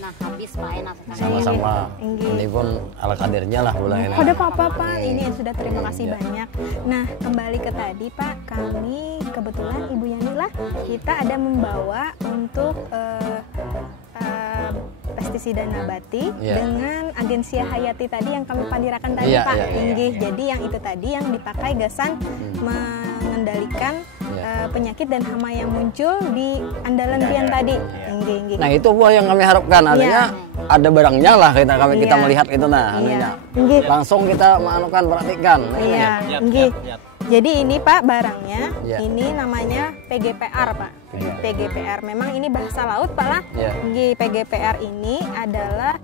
nah habis Pak enak sama-sama. Ini pun ala kadernya lah bulan ini. Ada apa-apa Pak, ini sudah terima kasih banyak. Nah kembali ke tadi Pak, kami kebetulan Ibu Yani lah kita ada membawa untuk pestisida nabati dengan agensia hayati tadi yang kami pandirakan tadi Pak. Jadi yang itu tadi yang dipakai Gasan mengendalikan penyakit dan hama yang muncul di andalan pian tadi. Nah itu buah yang kami harapkan, artinya ada barangnya lah kita melihat itu langsung kita melakukan praktikkan. Jadi ini Pak barangnya, ini namanya PGPR Pak. PGPR memang ini bahasa laut Pak lah. PGPR ini adalah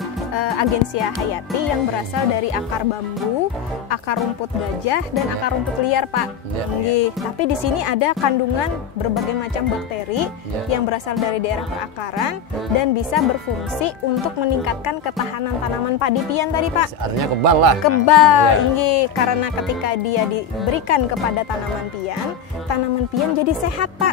agensia hayati yang berasal dari akar bambu, akar rumput gajah dan akar rumput liar Pak. Tapi di sini ada kandungan berbagai macam bakteri yang berasal dari daerah perakaran dan bisa berfungsi untuk meningkatkan ketahanan tanaman padi pian tadi Pak. Artinya kebal lah. Kebal, karena ketika dia diberikan kepada tanaman pian jadi sehat Pak.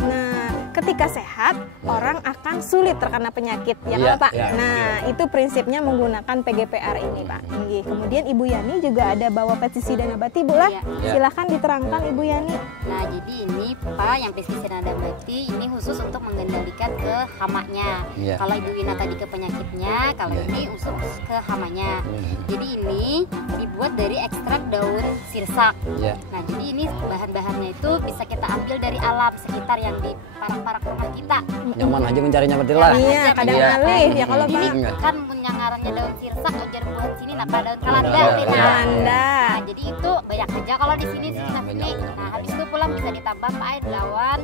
Nah, ketika sehat, orang akan sulit terkena penyakit, ya Pak. Nah, itu prinsipnya menggunakan PGPR ini Pak. Kemudian Ibu Yani juga ada bawa pestisida nabati Bu lah. Silahkan diterangkan Ibu Yani. Nah, jadi ini Pak yang pestisida nabati ini khusus untuk mengendalikan ke hamanya. Kalau Ibu Wina tadi ke penyakitnya, kalau ini khusus ke hamanya. Jadi ini dibuat dari ekstrak daun sirsak. Nah, jadi ini bahan-bahannya itu bisa kita ambil dari alam sekitar yang di parak-parak rumah kita. Nyaman aja mencarinya betul lah. Iya, kadang alih ya kalau Pak. Ini kan punya ngarannya daun sirsak, ujar buat sini napa daun kalanda. Nah, jadi itu banyak aja kalau di sini sekitar sini. Nah, habis itu pulang bisa ditambah Pak daun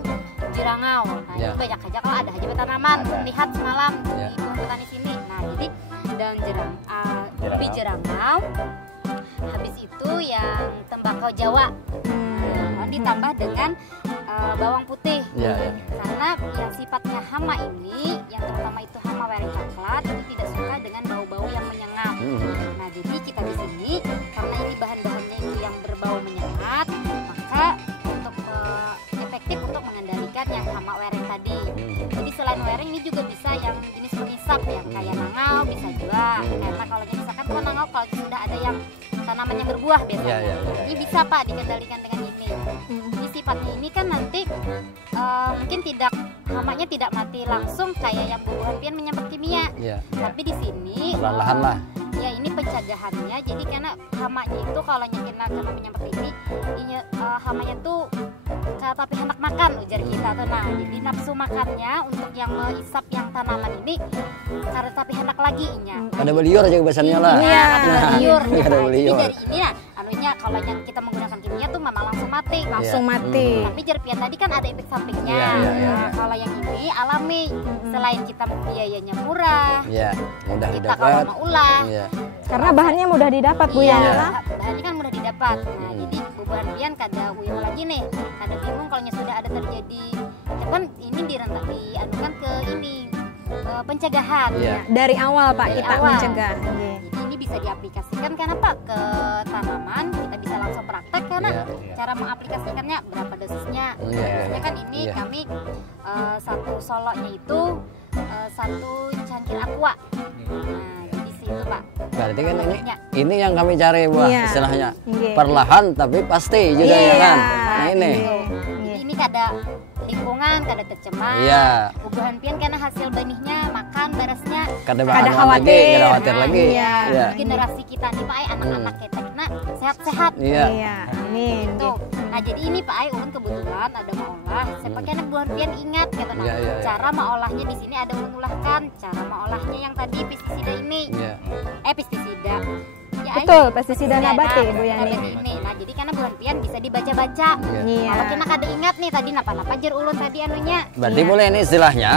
jerangau. Nah, itu banyak aja kalau ada aja tanaman. Lihat semalam di hutan di sini. Nah, jadi daun ubi jerangau. Habis itu yang tembakau Jawa. Ditambah dengan bawang putih karena yang sifatnya hama ini, yang terutama itu hama wereng coklat itu tidak suka dengan bau-bau yang menyengat. Nah jadi kita di sini karena ini bahan-bahannya itu yang berbau menyengat, maka untuk efektif untuk mengendalikan yang hama wereng tadi. Jadi selain wereng ini juga bisa yang jenis pengisap yang kayak nangau bisa juga, karena kalau misalkan tuh nangau kalau sudah ada yang tanaman yang berbuah biasanya ini bisa Pak dikendalikan dengan ini. Jadi sifatnya ini kan nanti mungkin hamanya tidak mati langsung kayak yang buah pian menyambat kimia. Tapi di sini perlahan lah. Ya ini pencegahannya. Jadi karena hamanya itu kalau kena menyambat ini hamanya tuh tapi hendak makan ujar kita tuh. Nah jadi nafsu makannya untuk yang menghisap yang tanaman ini karena tapi hendak lagi nya. Ada beliur aja kebiasaannya lah. Iya, ada beliur. Ada beliur. Jadi dari ini anunya kalau yang kita menggunakan kimia tuh memang langsung mati. Tapi jerpian tadi kan ada efek sampingnya. Nah, kalau yang ini alami, selain kita biayanya murah, mudah kita didapat. kalau mau ulah. Karena bahannya mudah didapat Bu ya. Bahannya kan mudah didapat. Nah, jadi bubuhan pian kada uyu lagi nih. Kada bingung kalau sudah ada terjadi. Kan ini dianukan ke ini pencegahan. Dari awal Pak kita mencegah. Jadi ini bisa diaplikasikan karena Pak ke tanaman kita bisa langsung praktek karena cara mengaplikasikannya berapa dosisnya. Dosisnya kan ini kami satu soloknya itu satu cangkir aqua. Nah, jadi situ Pak. Berarti kan ini yang kami cari buah istilahnya. Perlahan tapi pasti juga ya kan. Nah ini. Jadi ini kada lingkungan kada tercemar. Bubuhan pian karena hasil benihnya makan berasnya kada khawatir lagi. Generasi kita nih Pak anak-anak kita nah sehat-sehat. Amin. Nah jadi ini Pak ulun kebetulan ada maolah. Saya pakai anak buah pian ingat kata cara maolahnya di sini ada ulun ulahkan cara maolahnya yang tadi pestisida ini. Pestisida. Betul, pestisida nabati Bu Yani. Nah, jadi karena bulan pian bisa dibaca-baca. Kalau kita kada ingat nih tadi napa-napa jer ulun tadi anunya. Berarti boleh ini istilahnya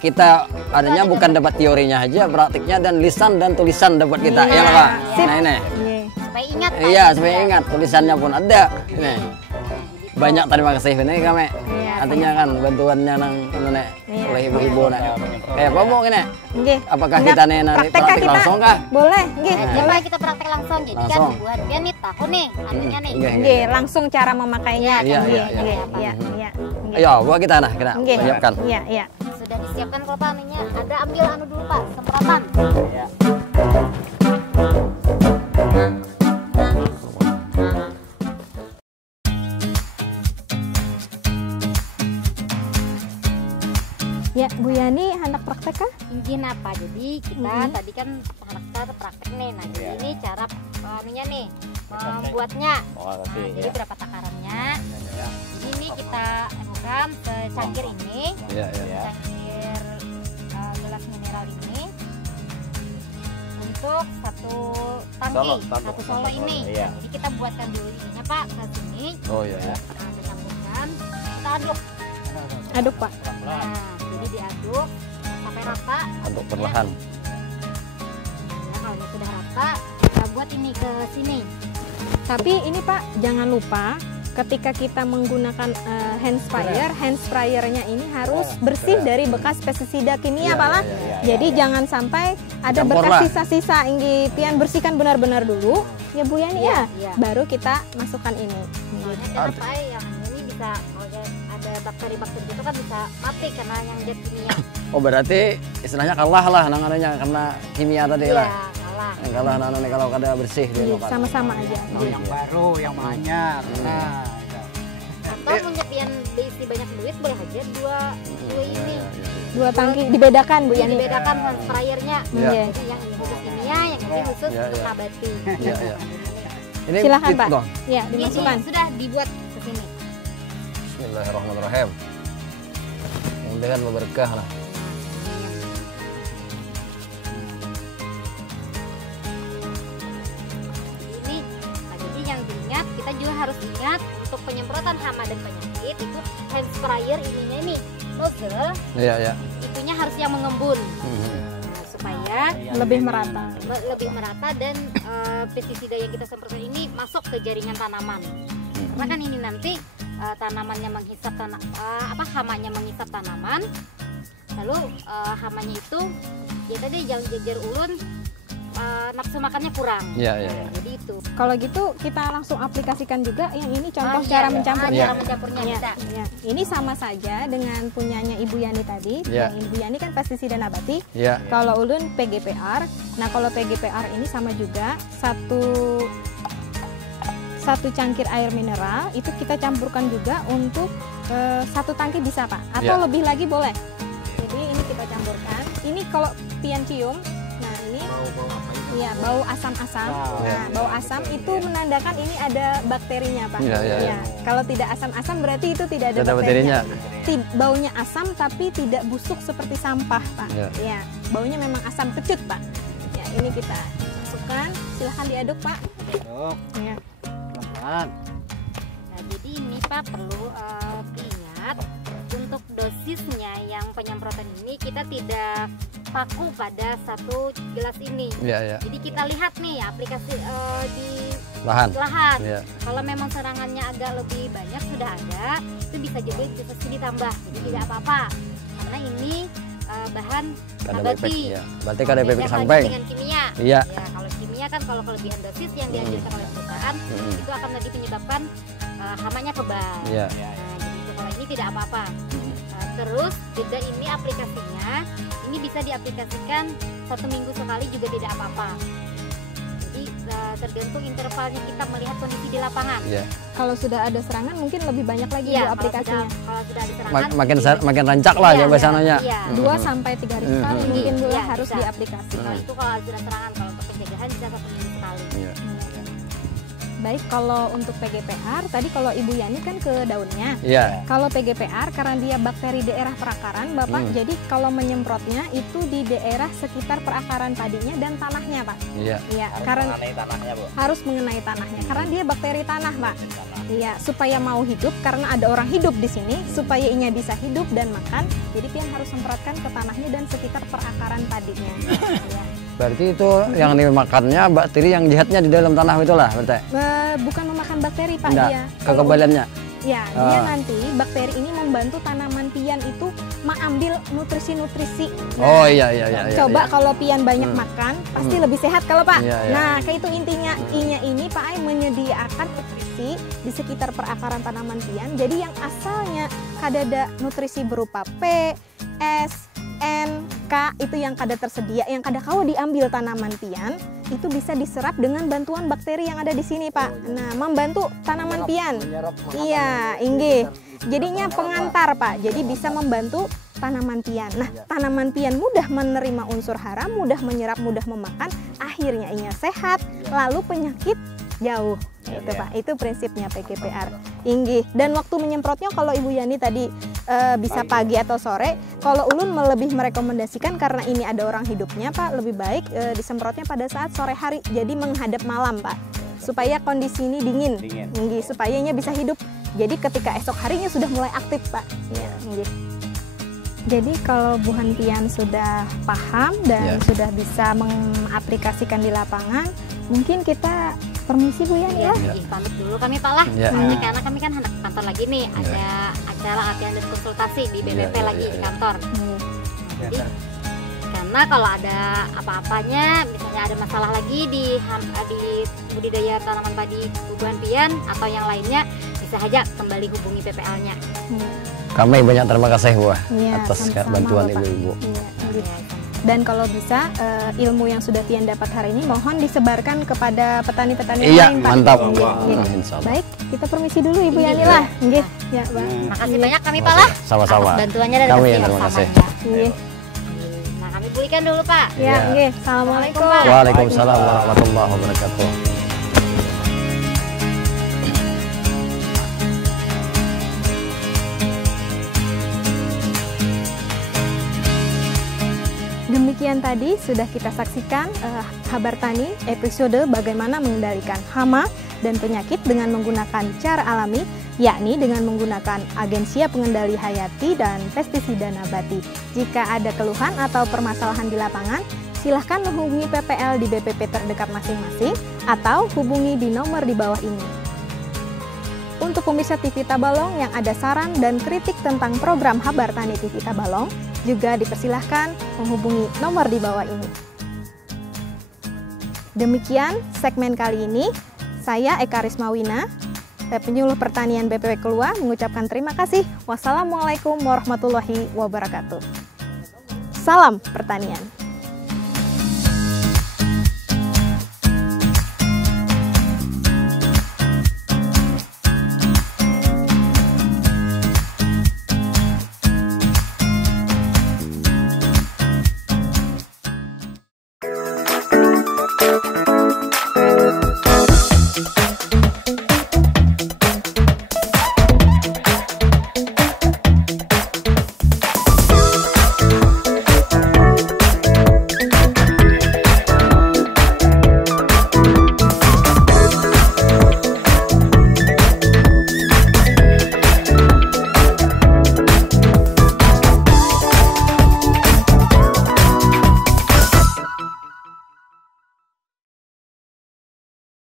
kita adanya bukan dapat teorinya aja, praktiknya dan lisan dan tulisan dapat kita. Ya Pak. Nah ini. Supaya ingat. Supaya ingat tulisannya pun ada. Ini. Banyak terima kasih ini kami. Artinya kan bantuannya nang oleh ibu-ibu nek. Kayak apa mau kene? Apakah kita nih nanti praktek langsung kah? Boleh, Coba kita praktek langsung. Jadi kan buat dia nih tahu nih anunya nih. Langsung cara memakainya. Ayo, buat kita siapkan. sudah disiapkan kalau Pak anunya, ada ambil anu dulu Pak, semprotan. Ya. Ya, Bu Yani hendak praktek kah? Izin apa? Jadi kita tadi kan hendak kita praktek nih. Nah, jadi ini cara anunya nih membuatnya. Nah, jadi berapa takarannya? Ini kita bukan secangkir ini, secangkir gelas mineral ini untuk satu tangki, satu solo ini. Jadi kita buatkan dulu ininya Pak ke sini. Oh iya. Nah, kita campurkan, kita aduk. Aduk Pak. Nah, jadi diaduk sampai rata. Aduk perlahan. Nah, kalau sudah rata, kita buat ini ke sini. Tapi ini Pak, jangan lupa ketika kita menggunakan hand sprayernya ini harus bersih dari bekas pestisida kimia Pak lah. Jadi jangan sampai ada bekas sisa-sisa. Ini pian bersihkan benar-benar dulu ya Bu Yani ya. Baru kita masukkan ini. Soalnya Pak yang ini bisa ada bakteri-bakteri itu kan bisa mati karena yang zat kimia. Oh berarti istilahnya kalah lah nangannya karena kimia tadi lah. Iya, kalah nangannya kalau kada bersih dia. Sama-sama aja. Yang baru, yang banyak. Nah, atau punya pian diisi banyak duit boleh aja dua ini. Dua tangki dibedakan Bu Yani. Dibedakan hand sprayernya. Jadi yang ini khusus kimia, yang ini khusus untuk nabati. Ini silakan Pak. Ya, dimasukkan. Sudah dibuat ke sini. Bismillahirrahmanirrahim. Mudah-mudahan berkah lah. Ini, nah jadi yang diingat, kita juga harus ingat untuk penyemprotan hama dan penyakit itu hand sprayer ininya ini nozzle. Iya. Itunya harus yang mengembun. Nah, supaya lebih merata. Lebih merata dan pestisida yang kita semprotkan ini masuk ke jaringan tanaman. Karena kan ini nanti tanamannya menghisap hamanya menghisap tanaman, lalu hamanya itu ya tadi yang jajar ulun nafsu makannya kurang. Jadi itu. Kalau gitu kita langsung aplikasikan juga yang ini contoh cara mencampurnya. Cara mencampurnya bisa. Ini sama saja dengan punyanya Ibu Yani tadi. Yang Ibu Yani kan pestisida nabati. Kalau ulun PGPR. Nah kalau PGPR ini sama juga satu cangkir air mineral itu kita campurkan juga untuk satu tangki bisa Pak atau lebih lagi boleh. Jadi ini kita campurkan. Ini kalau pian cium, nah ini bau asam-asam. Nah bau asam itu menandakan ini ada bakterinya Pak. Kalau tidak asam-asam berarti itu tidak ada bakterinya. Baunya asam tapi tidak busuk seperti sampah Pak. Baunya memang asam kecut Pak. Ini kita masukkan. Silahkan diaduk Pak. Nah, jadi ini Pak perlu ingat untuk dosisnya yang penyemprotan ini kita tidak paku pada satu gelas ini. Jadi kita lihat nih aplikasi di lahan. Kalau memang serangannya agak lebih banyak sudah ada, itu bisa juga ditambah. Jadi tidak apa-apa karena ini bahan nabati. Berarti kada efek sampai dengan kimia. Kalau kimia kan kalau kelebihan dosis yang dianjurkan oleh perusahaan itu akan lebih menyebabkan hamanya kebal. Jadi itu kalau ini tidak apa-apa. Terus juga ini aplikasinya ini bisa diaplikasikan 1 minggu sekali juga tidak apa-apa. Jadi tergantung intervalnya kita melihat kondisi di lapangan. Kalau sudah ada serangan mungkin lebih banyak lagi aplikasinya. Kalau sudah ada serangan makin rancak lah ya bahasanya. 2 sampai 3 hari sekali mungkin dulu harus diaplikasi. Kalau itu kalau ada serangan, kalau untuk pencegahan bisa 1 minggu sekali. Baik, kalau untuk PGPR tadi kalau Ibu Yani kan ke daunnya. Kalau PGPR karena dia bakteri daerah perakaran Bapak, jadi kalau menyemprotnya itu di daerah sekitar perakaran padinya dan tanahnya Pak. Karena mengenai tanahnya Bu. Harus mengenai tanahnya karena dia bakteri tanah Pak. Supaya mau hidup karena ada orang hidup di sini, supaya inya bisa hidup dan makan, jadi pian harus semprotkan ke tanahnya dan sekitar perakaran padinya. Berarti itu yang dimakannya bakteri yang jahatnya di dalam tanah itulah berarti? Bukan memakan bakteri Pak. Dia kekebalannya? Dia nanti bakteri ini membantu tanaman pian itu mengambil nutrisi-nutrisi. Coba kalau pian banyak makan pasti lebih sehat kalau Pak. Nah kayak itu intinya ini Pak Ai menyediakan nutrisi di sekitar perakaran tanaman pian. Jadi yang asalnya kadada nutrisi berupa P, S, N, K itu yang kada tersedia, yang kada kalau diambil tanaman pian itu bisa diserap dengan bantuan bakteri yang ada di sini, Pak. Nah, membantu tanaman pian. Iya, inggih. Jadinya pengantar, Pak. Jadi bisa membantu tanaman pian. Nah, tanaman pian mudah menerima unsur hara, mudah menyerap, mudah memakan, akhirnya inya sehat, lalu penyakit jauh. Itu, Pak. Itu prinsipnya PGPR. Inggih. Dan waktu menyemprotnya kalau Ibu Yani tadi bisa pagi atau sore, kalau ulun lebih merekomendasikan karena ini ada orang hidupnya, Pak, lebih baik disemprotnya pada saat sore hari. Jadi menghadap malam, Pak. Supaya kondisi ini dingin. Inggih, supaya inya bisa hidup. Jadi ketika esok harinya sudah mulai aktif, Pak. Iya, inggih. Jadi kalau Bu Hantian sudah paham dan sudah bisa mengaplikasikan di lapangan, mungkin kita permisi Bu Yani ya. Pamit dulu kami Pak lah. Karena kami kan hendak kantor lagi nih, ada acara latihan dan konsultasi di BPP lagi di kantor. Jadi karena kalau ada apa-apanya, misalnya ada masalah lagi di budidaya tanaman padi bubuhan pian atau yang lainnya, bisa saja kembali hubungi PPL-nya. Kami banyak terima kasih Bu atas bantuan Ibu-ibu. Dan kalau bisa ilmu yang sudah Tian dapat hari ini mohon disebarkan kepada petani-petani Pak. lain, Mantap. Baik, kita permisi dulu Ibu Yani lah. Nggih. Ya, Pak. Makasih banyak kami Pak lah. Sama-sama. Bantuannya dari kami yang terima kasih. Nah, kami pulihkan dulu Pak. Ya, nggih. Assalamualaikum. Waalaikumsalam warahmatullahi wabarakatuh. Demikian tadi sudah kita saksikan Kabar Tani episode bagaimana mengendalikan hama dan penyakit dengan menggunakan cara alami, yakni dengan menggunakan agensia pengendali hayati dan pestisida nabati. Jika ada keluhan atau permasalahan di lapangan, silahkan menghubungi PPL di BPP terdekat masing-masing atau hubungi di nomor di bawah ini. Untuk pemirsa TV Tabalong yang ada saran dan kritik tentang program Kabar Tani TV Tabalong, juga dipersilahkan menghubungi nomor di bawah ini. Demikian segmen kali ini, saya Eka Rismawina, penyuluh pertanian BPP Kelua mengucapkan terima kasih. Wassalamualaikum warahmatullahi wabarakatuh. Salam pertanian.